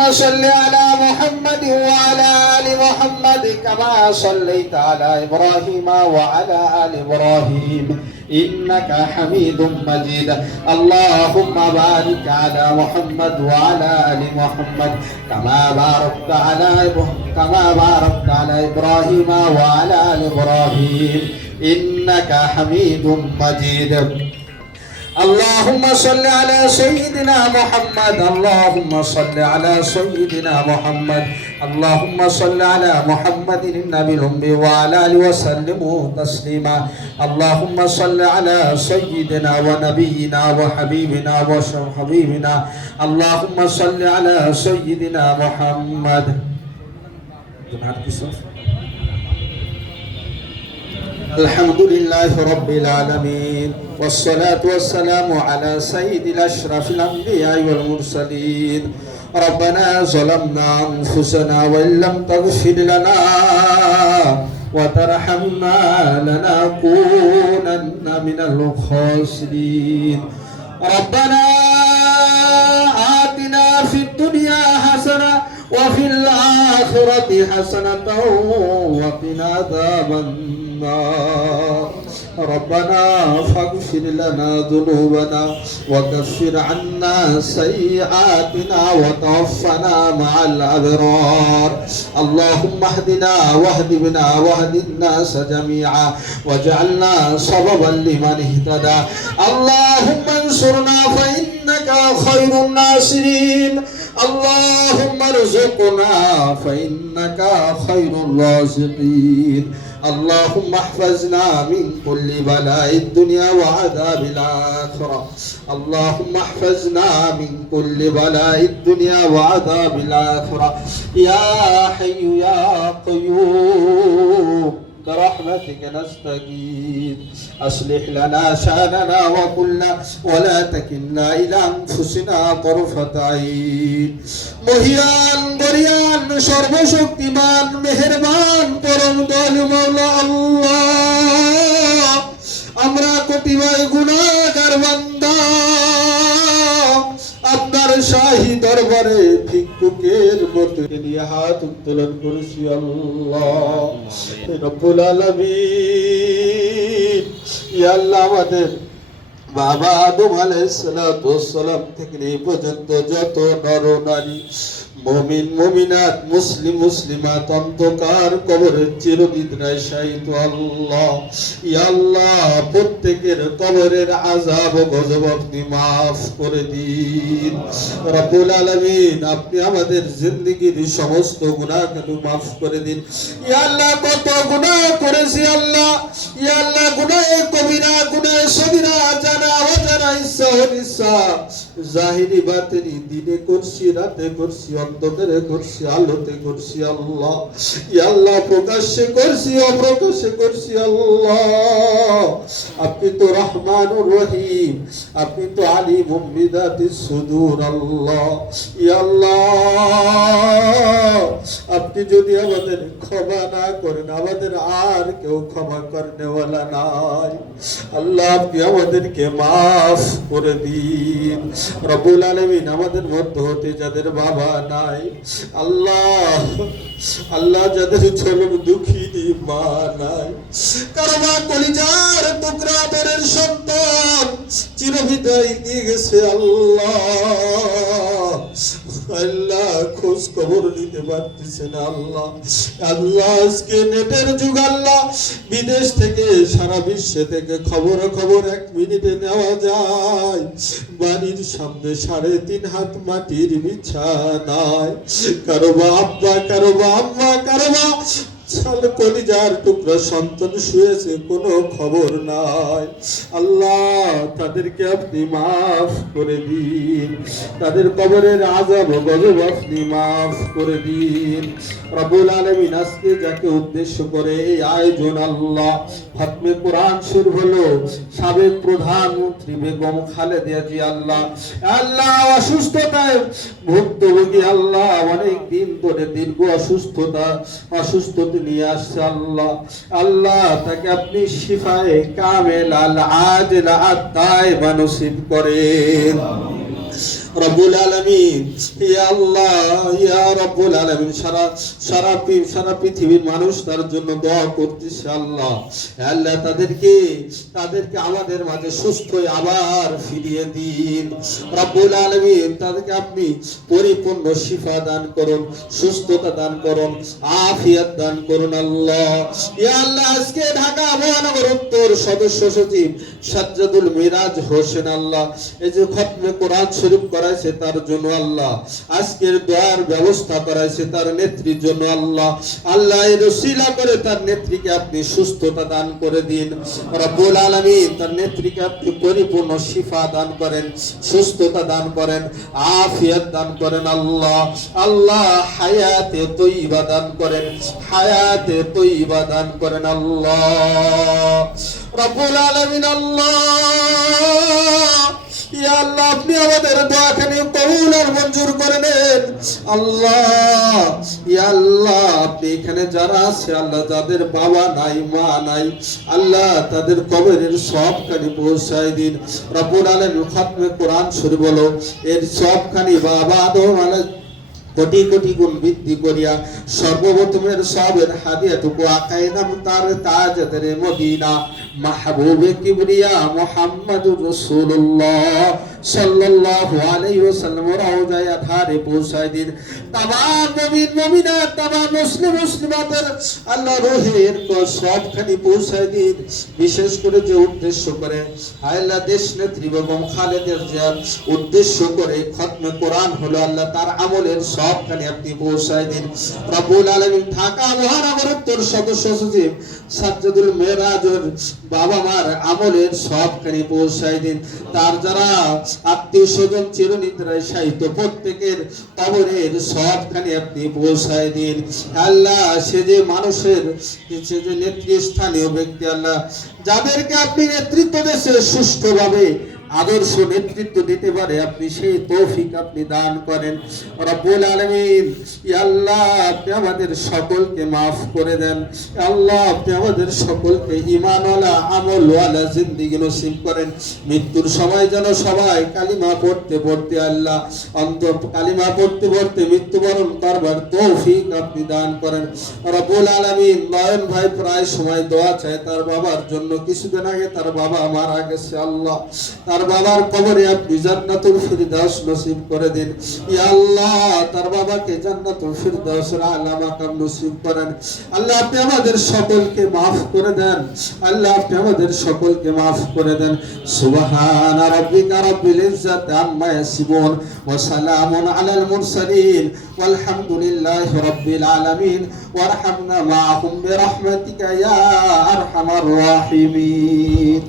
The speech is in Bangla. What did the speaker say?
صل على محمد وعلى آل محمد كما صليت على إبراهيم وعلى آل إبراهيم إنك حميد مجيد اللهم بارك على محمد وعلى آل محمد كما باركت على إبراهيم وعلى آل إبراهيم إنك حميد مجيد اللهم صل على سيدنا محمد اللهم صل على سيدنا محمد اللهم صل على محمد النبي الأمي وعلى آله وسلم تسليما اللهم صل على سيدنا ونبينا وحبيبنا وحبيبنا اللهم صل على سيدنا محمد. الحمد لله رب العالمين والصلاة والسلام على سيد الأشرف الأنبياء والمرسلين ربنا ظلمنا أنفسنا وإن لم تغفر لنا وترحمنا لنكونن من الخاسرين ربنا آتنا في الدنيا حسنة وفي الآخرة حسنة وقنا عذاب النار ربنا فاغفر لنا ذنوبنا وكفر عنا سيئاتنا وتوفنا مع الأبرار اللهم اهدنا واهد بنا واهد الناس جميعا واجعلنا سببا لمن اهتدى اللهم انصرنا فإنك خير الناصرين اللهم ارزقنا فإنك خير الرازقين اللهم احفظنا من كل بلاء الدنيا وعذاب الآخرة اللهم احفظنا من كل بلاء الدنيا وعذاب الآخرة يا حي يا قيوم برحمتك نستغيث أصلح لنا شأننا وكلنا ولا تكلنا إلى أنفسنا طرفة عين মহিয়ান বরিয়ান সর্বশক্তিমান মেহেরবান পরম দয়ালু মাওলা আল্লাহ আমরা কতিপয় গুনাহগার বান্দা আপনার শাহী দরবারে ভিক্ষুকের মতো নিয়ে হাত উত্তোলন করেছি আল্লাহ রব্বুল আলামিন ইয়া আল্লাহ আমাদের বাবা আদম আলাইহিস সালাম থেকে এই পর্যন্ত যত নর নারী মুমিন মুমিনাত মুসলিম মুসলিমাত অন্ধকার কবরের চিরনিদ্রায় শায়িত আল্লাহ ইয়া আল্লাহ প্রত্যেকের কবরের আযাব ও গজব আপনি maaf করে দিন রব্বুল আলামিন আপনি আমাদের জিন্দেগীর সমস্ত গুনাহকে maaf করে দিন ইয়া আল্লাহ কত গুনাহ করেছি আল্লাহ ইয়া আল্লাহ গুনাহে কবিরা গুনাহে সগীরা জানা অজানা ইচ্ছা অনিচ্ছা জাহিরি বাতিনি দিনে করছি রাতে করছি অন্ধকারে করছি আলোতে করছি আল্লাহ ইয়া আল্লাহ প্রকাশ্যে করছি অপ্রকাশ্যে করছি আল্লাহ আপনি তো রহমানুর রহিম আপনি তো আলিমুম বিদাতিস সুদূর আল্লাহ ইয়া আল্লাহ আপনি যদি আমাদের ক্ষমা না করেন আমাদের আর কেউ ক্ষমা করতে ওয়ালা নাই আল্লাহ আপনি আমাদেরকে maaf করে দিন রব্বুল আলামিন আমাদের মধ্য হতে যাদের বাবা নাই আল্লাহ আল্লাহ যাদের চরম দুঃখিনী মা নাই কারো মা কলিজার টুকরা বেরের সন্তান চিরবিদায় নিয়ে গেছে আল্লাহ আল্লাহ খোঁজ খবর নিতে পারতেছে না আল্লাহ আল্লাহ আজকে নেটের যুগ আল্লাহ বিদেশ থেকে সারা বিশ্ব থেকে খবর এক মিনিটে নেওয়া যায় বাড়ির সামনে 3.5 হাত মাটির বিছানায় কারো বা আব্বা কারো বা আম্মা কারো বা কলিজার টুকরা সন্তান শুয়েছে কোনো খবর নাই আল্লাহ তাদেরকে আপনি maaf করে দিন তাদের কবরের আযাব ও গজব আপনি maaf করে দিন রব্বুল আলামিন আজকে যাকে উদ্দেশ্য করে এই আয়োজন আল্লাহ খতমে কোরআন শুরু হলো সাবেক প্রধানমন্ত্রী বেগম খালেদা জিয়া আল্লাহ অসুস্থতায় ভুক্তভোগী আল্লাহ অনেক দিন ধরে দীর্ঘ অসুস্থতা নিয়ে আসছে আল্লাহ তাকে আপনি শিফায়ে কামেল আল আজিলা আত-তাইবা নসিব করেন রব্বুল আলামিন, ইয়া আল্লাহ, ইয়া রব্বুল আলামিন, সারা পৃথিবীর মানুষ তার জন্য দোয়া করতেছে আল্লাহ। আল্লাহ তাদেরকে আমাদের মাঝে সুস্থ হয়ে আবার ফিরিয়ে দিন রব্বুল আলামিন। তাদেরকে আপনি পরিপূর্ণ শিফা দান করুন, সুস্থতা দান করুন, আফিয়াত দান করুন আল্লাহ। ইয়া আল্লাহ, আজকে ঢাকা মহানগর উত্তর সদস্য সচিব সাজ্জাদুল মিরাজ হোসেন আল্লাহ, এই যে খতমে কোরআন শরীফ করাইছে তার জন্য আল্লাহ, আজকের দোয়ার ব্যবস্থা করাইছে তার নেত্রীর জন্য আল্লাহ। আল্লাহ এর ওসিলা করে তার নেত্রীকে আপনি সুস্থতা দান করে দিন রব্বুল আলামিন। তার নেত্রীকে আপনি পরিপূর্ণ শিফা দান করেন, সুস্থতা দান করেন, আফিয়াত দান করেন আল্লাহ। আল্লাহ হায়াতে তৈবা দান করেন, হায়াতে তৈবা দান করেন আল্লাহ রব্বুল আলামিন। আল্লাহ, ইয়া আল্লাহ, আপনি আমাদের দোয়াখানি কবুল আর মঞ্জুর করে নেন আল্লাহ। ইয়া আল্লাহ, আপনি এখানে যারা আছে আল্লাহ, যাদের বাবা নাই, মা নাই আল্লাহ, তাদের কবরের সবখানি পৌঁছায় দিন রব্বুল আলামিন। খতমে কোরআন শরীফ বলো, এর সবখানি বাবা আদম আলাইহিস কোটি কোটি গুণ বৃদ্ধি করিয়া সর্বপ্রথমের সবের হাদিয়াটুকু আকাইদাম তার তাজের মদিনা মাহবুবে কিবরিয়া মুহাম্মাদুর রাসূলুল্লাহ সাল্লাল্লাহু আলাইহি ওয়াসাল্লাম রওজায়ে আথারে পৌঁছায় দিন। তামাম মুমিন মুমিনাত, তামাম মুসলিম মুসলিমাতের আল্লাহ রুহের সবখানি পৌঁছায় দিন। বিশেষ করে যে উদ্দেশ্য করে আল্লাহ দেশ নেত্রী বেগম খালেদা জিয়ার উদ্দেশ্য করে খতমে কোরআন হলো আল্লাহ, তার আমলের সবখানি আপনি পৌঁছায় দিন রব্বুল আলামিন। ঢাকা মহানগর উত্তর সদস্য সচিব সাজ্জাদুল মিরাজের বাবা মার আমলের সবখানি পৌঁছায় দিন। তার যারা আত্মীয় স্বজন চিরনিদ্রায় শায়িত প্রত্যেকের কবরের সবখানি আপনি পৌঁছায় দিন আল্লাহ। সে যে মানুষের, সে যে নেতৃস্থানীয় ব্যক্তি আল্লাহ, যাদেরকে আপনি নেতৃত্ব দেশে সুষ্ঠুভাবে আদর্শ নেতৃত্ব দিতে পারে আপনি সেই তৌফিক আপনি দান করেন রব্বুল আলামিন। ইয়া আল্লাহ, আপনি আমাদের সকলকে মাফ করে দেন আল্লাহ। আপনি আমাদের সকলকে ঈমানওয়ালা আমলওয়ালা জিন্দেগি নসিব করেন। মৃত্যুর সময় যেন সবাই কালিমা পড়তে পড়তে আল্লাহ, কালিমা পড়তে পড়তে মৃত্যুবরণ করবার তৌফিক আপনি দান করেন রব্বুল আলামিন। নয়ন ভাই প্রায় সময় দোয়া চায় তার বাবার জন্য। কিছুদিন আগে তার বাবা মারা গেছে আল্লাহ, তার বাবার কবরে আপনি জান্নাতুল ফিরদাউস নসিব করে দিন ইয়া আল্লাহ। তার বাবাকে জান্নাতুল ফিরদাউসের আলা মাকাম নসিব করেন আল্লাহ। আপনি আমাদের সকলকে maaf করে দেন আল্লাহ, আপনি আমাদের সকলকে maaf করে দেন। সুবহানা রাব্বিকা রাব্বিল ইজ্জাতি আম্মা ইয়াসিফুন ওয়া সালামুন আলাল মুরসালিন ওয়ালহামদুলিল্লাহি রাব্বিল আলামিন ওয়ারহামনা মাআহুম বিরহমাতিকা ইয়া আরহামার রাহিমিন।